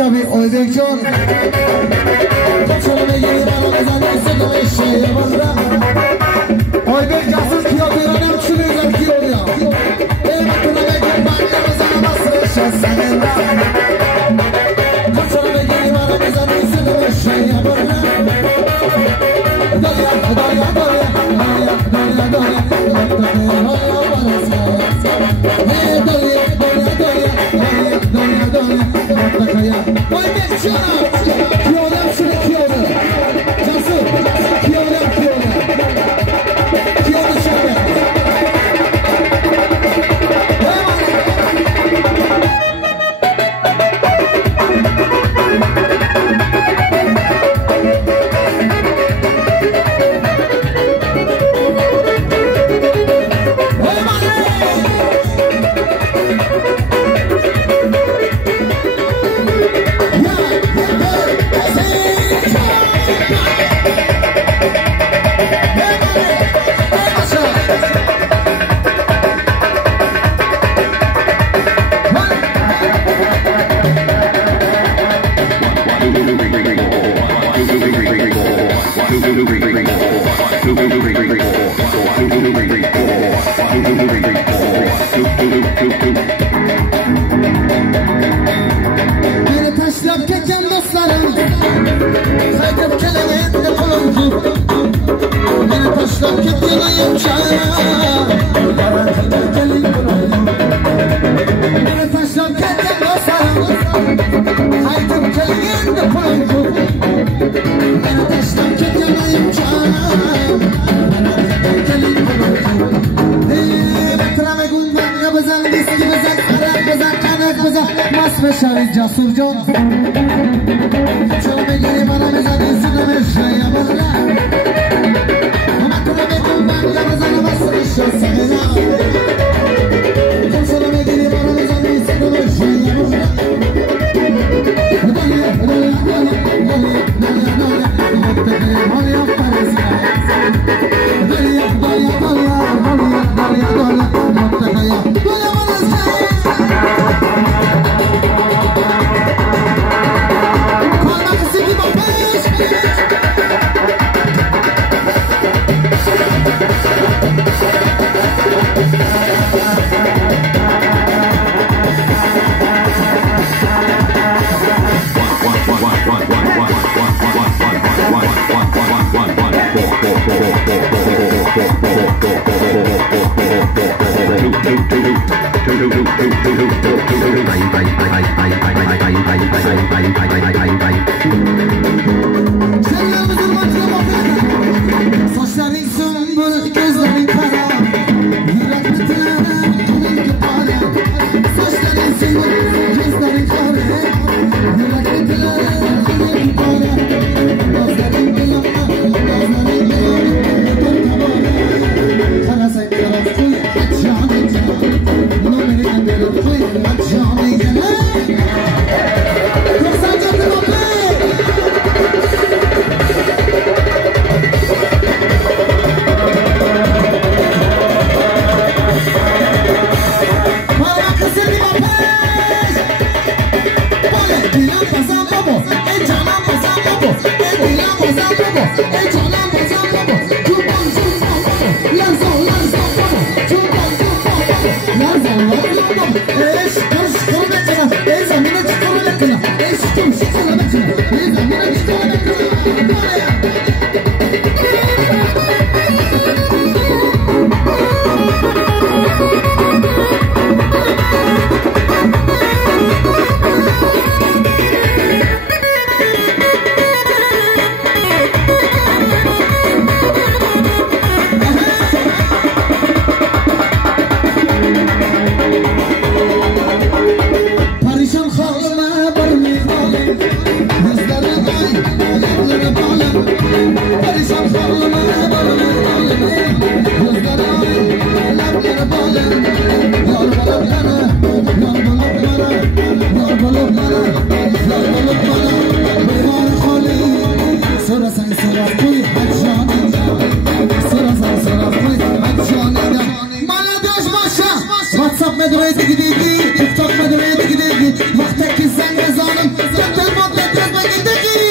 شبی اویدک جان چون میگی منو بزنی صدای شیر بندم اویدک جاسوس کیا بیرونم چی میگم کیا بیا ای متون میگم بنده بزنم اصلش سنندم چون میگی منو بزنی صدای شیر بندم دنیا دنیا دنیا دنیا دنیا جاسور جان چون میگیری منو میزنی سینم شاید بزنم من تو میگم من بزنم اصلش سنم چون میگیری منو میزنی سینم شاید بزنم دنیا دنیا دنیا دنیا Please. بازم بابا ای جانم بازم بابا جوبان جوبان بابا لرزان لرزان بابا جوبان جوبان بابا لرزان لرزان بابا ای شکر شکر بکنم ای زمین چطور بکنم ای شکر شکر بکنم ای زمین چطور بکنم واتساپ مدرید گیدی تیک تاک مدرید گیدی وقتی که زنگ بزنم جدل مدت از بگیدی